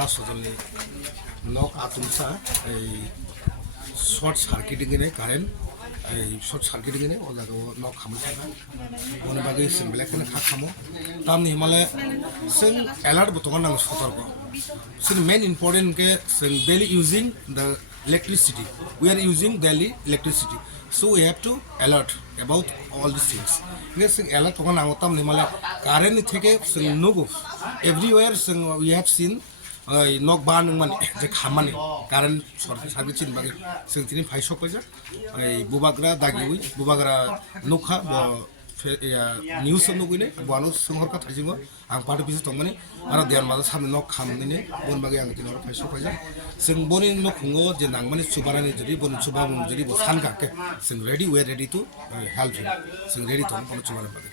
Dasodali knock atumsa a short circuiting in a current a short circuiting in it or like knock hamasaka one of the sim black and hakamo tam Himalaya sing alert buton sotorgo so the main important sing daily using the electricity we are using daily electricity so we have to alert about all these things yes sing alert tokon angotam Himalaya current theke sing no go everywhere sing we have seen nok ban man je khamani karan sarbi chin bagi sing tini phaisok paja bubagra dagiwi bubagra nokha news nogine bano sunghor ka thajingo ang padu bisi tongmani ara dian ma samne nok khamnine bon bagi ang tinor phaisok paja sing boni nok khungo je nangmani chubarani jodi bon chubam jodi bo san ka ke sing ready we are ready to help you sing ready to bon chubara bagi